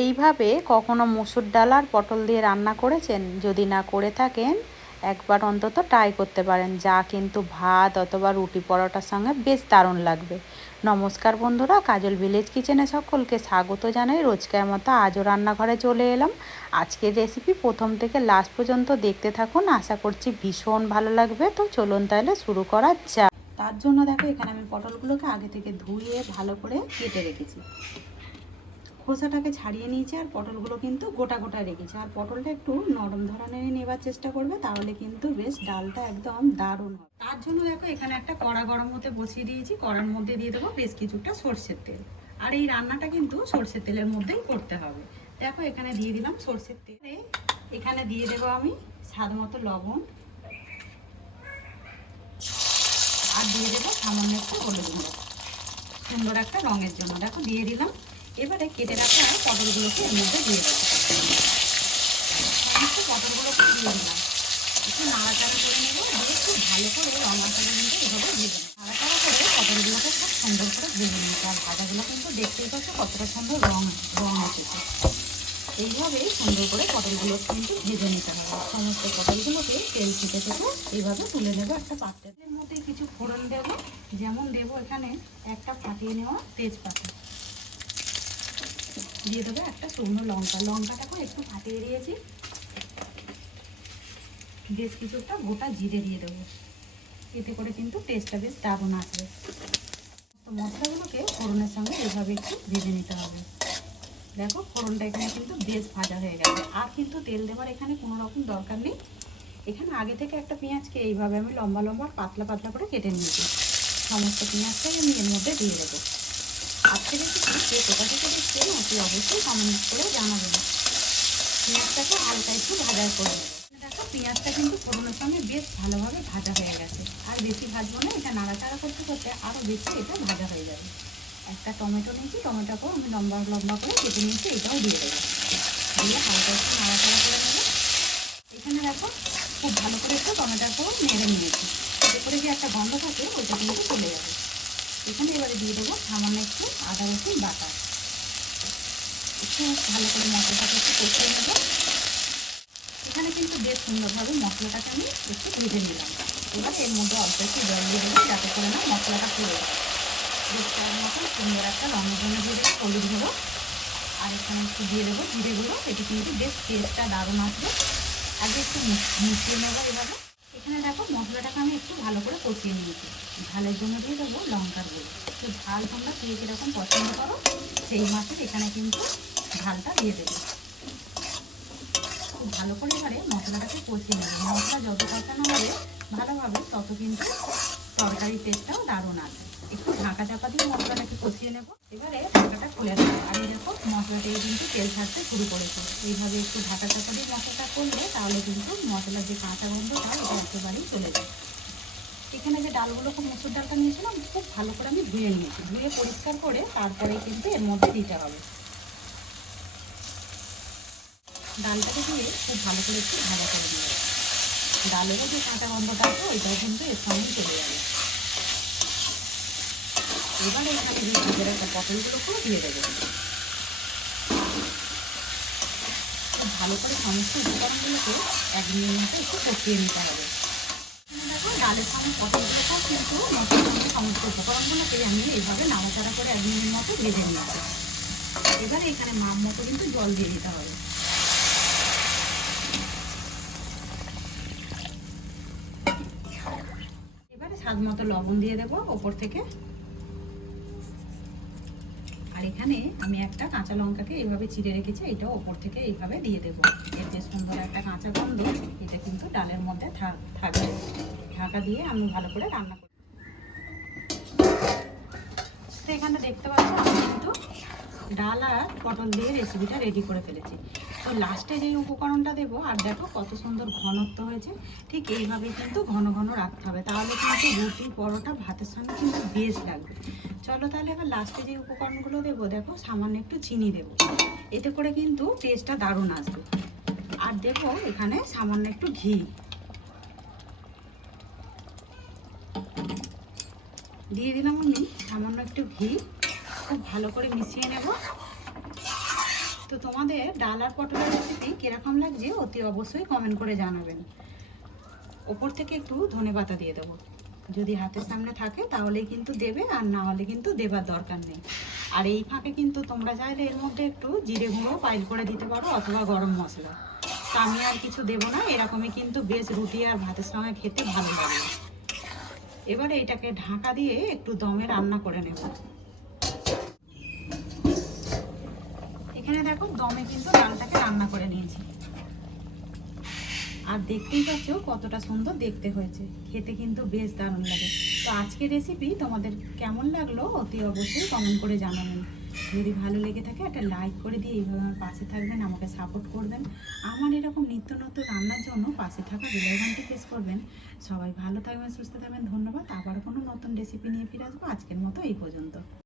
এইভাবে কখনো মুসুর ডাল আর পটল দিয়ে রান্না করেছেন? যদি না করে থাকেন একবার অন্তত ট্রাই করতে পারেন, যা কিন্তু ভাত অথবা রুটি পরোটার সঙ্গে বেশ দারুণ লাগবে। নমস্কার বন্ধুরা, কাজল ভিলেজ কিচেনে সকলকে স্বাগত জানাই। রোজকার মতো আজও রান্নাঘরে চলে এলাম। আজকের রেসিপি প্রথম থেকে লাস্ট পর্যন্ত দেখতে থাকুন, আশা করছি ভীষণ ভালো লাগবে। তো চলুন তাহলে শুরু করা যাক। তার জন্য দেখো, এখানে আমি পটলগুলোকে আগে থেকে ধুয়ে ভালো করে কেটে রেখেছি, খোসাটাকে ছাড়িয়ে নিয়েছি, আর পটলগুলো কিন্তু গোটা গোটা রেখেছি। আর পটলটা একটু নরম ধরনের নেবার চেষ্টা করবে, তাহলে কিন্তু বেশ ডালটা একদম দারুণ হবে। তার জন্য দেখো, এখানে একটা কড়া গরম হতে বসিয়ে দিয়েছি। কড়ার মধ্যে দিয়ে দেবো বেশ কিছুটা সর্ষের তেল। আর এই রান্নাটা কিন্তু সর্ষের তেলের মধ্যেই করতে হবে। দেখো, এখানে দিয়ে দিলাম সর্ষের তেল। এখানে দিয়ে দেবো আমি স্বাদ মতো লবণ, আর দিয়ে দেবো সামান্য একটু হলুদ গুঁড়ো, সুন্দর একটা রঙের জন্য। দেখো দিয়ে দিলাম। এবারে কেটে রাখা পটলগুলোকে এর মধ্যে দিয়ে দেবো। সমস্ত পটলগুলোকে দিয়ে দিলাম, একটু নাড়াচাড়া করে নেব, দিয়ে একটু ভালো করে রঙ আসাটা কিন্তু এভাবে ভেজে নেব। নাড়াচাড়া করে পটলগুলোকে খুব সুন্দর করে ভেজে নিতে। আর ভাজাগুলো কিন্তু দেখতেই পাচ্ছ কতটা সুন্দর রঙ এসেছে। এইভাবেই সুন্দর করে পটলগুলো কিন্তু ভেজে নিতে হবে। সমস্ত পটলগুলোকে তেল থেকে এইভাবে তুলে নেবো একটা পাত্রের মধ্যে। কিছু ফোড়ন দেবো, যেমন দেবো এখানে একটা ফাটিয়ে নেওয়া তেজপাতা, দিয়ে দেবো একটা শুকনো লঙ্কা। লঙ্কাটাকে একটু ফাটিয়ে দিয়েছি। বেশ কিছুটা গোটা জিরে দিয়ে দেবো, এতে করে কিন্তু টেস্টটা বেশ দারুণ আসবে। তো মশলাগুলোকে ফোড়নের সঙ্গে এইভাবে একটু ভেজে নিতে হবে। দেখো, ফোড়নটা এখানে কিন্তু বেশ ভাজা হয়ে গেছে। আর কিন্তু তেল দেওয়ার এখানে কোনো রকম দরকার নেই। এখানে আগে থেকে একটা পেঁয়াজকে এইভাবে আমি লম্বা লম্বা পাতলা পাতলা করে কেটে নিয়েছি। সমস্ত পেঁয়াজটাই আমি এর মধ্যে দিয়ে দেবো। আজকে রেসিপি কে কোথা থেকে দেখছেন অতি অবশ্যই কমেন্ট করে জানাবেন। পেঁয়াজটাকে হালকা একটু ভাজা করে নেবো। দেখো, পেঁয়াজটা কিন্তু ফোড়নের সঙ্গে বেশ ভালোভাবে ভাজা হয়ে গেছে। আর বেশি ভাজবো না, এটা নাড়াচাড়া করতে করতে আরও বেশি এটা ভাজা হয়ে যাবে। একটা টমেটো নিয়েছি, টমেটোকেও আমি লম্বা লম্বা করে কেটে নিয়েছি, এটাও দিয়ে দেবো। দিয়ে হালকা একটু নাড়াচাড়া করে নেবো। এখানে দেখো, খুব ভালো করে একটু টমেটোকেও নেড়ে নিয়েছি। এতে করে যে একটা গন্ধ থাকে ওইটা কিন্তু চলে যাবে। এখানে এবারে দিয়ে দেবো সামান্য একটু আদা রসুন বাটা। একটু ভালো করে মশলাটাকে একটু কষিয়ে নেবো। এখানে কিন্তু বেশ সুন্দরভাবে মশলাটাকে আমি একটু ভেজে নিলাম। এবার এর মধ্যে অল্প একটু জল দিয়ে দেবো, যাতে করে না মশলাটা পুড়ে যায়। বেশ তার মতো সুন্দর একটা রঙের জন্য দিয়ে দেবো হলুদ গুঁড়ো, আর এখানে একটু দিয়ে দেবো জিরে গুঁড়ো। এটি কিন্তু বেশ টেস্টটা দারুণ আসবে। আগে একটু মিশিয়ে নেবো এভাবে। এখানে দেখো, মশলাটাকে আমি একটু ভালো করে কষিয়ে নিয়েছি। ঝালের জন্য দিয়ে দেবো লঙ্কার গুঁড়ো। একটু ঝাল তোমরা কে কীরকম পছন্দ করো সেই মাছের এখানে কিন্তু ঝালটা দিয়ে দেবে। খুব ভালো করে এবারে মশলাটাকে কষিয়ে নেবে। মশলা যত কষানো হবে ভালোভাবে, তত কিন্তু তরকারির টেস্টটাও দারুণ আসে। একটু ঢাকা চাপা দিয়ে মশলাটাকে কষিয়ে নেব। এবারে ঢাকাটা খুলে নেবো। আর এই দেখো, মশলাটাকে কিন্তু তেল ছাড়তে শুরু করেছে। এইভাবে একটু ঢাকা চাপা দিয়ে মশলাটা করলে তাহলে কিন্তু মশলার যে কাঁচা গন্ধটা এটা একেবারেই চলে যায়। এখানে যে ডালগুলো, খুব মুসুর ডালটা নিয়েছিলাম, খুব ভালো করে আমি ধুয়ে নিয়েছি। ধুয়ে পরিষ্কার করে তারপরে কিন্তু এর মধ্যে দিতে হবে। ডালটাকে দিয়ে খুব ভালো করে একটু ভাজা করে দিয়ে দেবো। ডালেরও যে কাঁচা গন্ধটা আছে ওইটাও কিন্তু এর সঙ্গে চলে যাবে। এবার এখানে যে ভেজে রাখা পটলগুলোকেও দিয়ে দেবো। খুব ভালো করে সমস্ত উপকরণগুলোকে 1 মিনিট মতো একটু কষিয়ে নিতে হবে। দেখো, ডালের সঙ্গে পটলগুলোকেও কিন্তু মশলার সঙ্গে সমস্ত উপকরণগুলোকে আমি এইভাবে নাড়াচাড়া করে 1 মিনিট মতো ভেজে নিয়েছি। এবারে এখানে মাপ মতো কিন্তু জল দিয়ে দিতে হবে। এবারে স্বাদ মতো লবণ দিয়ে দেবো ওপর থেকে। আর এখানে আমি একটা কাঁচা লঙ্কাকে এইভাবে চিড়ে রেখেছি, এটাও ওপর থেকে এইভাবে দিয়ে দেবো। এর যে সুন্দর একটা কাঁচা গন্ধ, এটা কিন্তু ডালের মধ্যে থাকবে। ঢাকা দিয়ে আমি ভালো করে রান্না করি। তো এখানে দেখতে পাচ্ছি আমি কিন্তু ডাল আর পটল দিয়ে রেসিপিটা রেডি করে ফেলেছি। তো লাস্টে যেই উপকরণটা দেবো, আর দেখো কত সুন্দর ঘনত্ব হয়েছে। ঠিক এইভাবেই কিন্তু ঘন ঘন রাখতে হবে, তাহলে কিন্তু রুটি পরোটা ভাতের সঙ্গে কিন্তু বেশ লাগবে। চলো তাহলে এবার লাস্টে যে উপকরণগুলো দেবো, দেখো সামান্য একটু চিনি দেবো, এতে করে কিন্তু টেস্টটা দারুণ আসবে। আর দেবো এখানে সামান্য একটু ঘি দিয়ে দিলাম। আমি সামান্য একটু ঘি খুব ভালো করে মিশিয়ে নেব। তো তোমাদের ডাল আর পটলের রেসিপি কীরকম লাগছে অতি অবশ্যই কমেন্ট করে জানাবেন। ওপর থেকে একটু ধনেপাতা দিয়ে দেবো, যদি হাতের সামনে থাকে তাহলেই কিন্তু দেবে, আর না হলে কিন্তু দেবার দরকার নেই। আর এই ফাঁকে কিন্তু তোমরা চাইলে এর মধ্যে একটু জিরে গুঁড়ো পাইল করে দিতে পারো, অথবা গরম মশলা। তা আমি আর কিছু দেবো না, এরকমই কিন্তু বেশ রুটি আর ভাতের সঙ্গে খেতে ভালো লাগে। এবারে এটাকে ঢাকা দিয়ে একটু দমে রান্না করে নেব। এখানে দেখো দমে কিন্তু ডালটাকে রান্না করে নিয়েছি, আর দেখতেই পাচ্ছ কতটা সুন্দর দেখতে হয়েছে, খেতে কিন্তু বেশ দারুণ লাগে। তো আজকের রেসিপি তোমাদের কেমন লাগলো অতি অবশ্যই কমেন্ট করে জানাবেন। যদি ভালো লেগে থাকে একটা লাইক করে দিয়ে এইভাবে আমার পাশে থাকবেন, আমাকে সাপোর্ট করবেন। আমার এরকম নিত্য নতুন রান্নার জন্য পাশে থাকা বেল আইকনটি প্রেস করবেন। সবাই ভালো থাকবেন, সুস্থ থাকবেন, ধন্যবাদ। আবার কোনো নতুন রেসিপি নিয়ে ফিরে আসবো। আজকের মতো এই পর্যন্ত।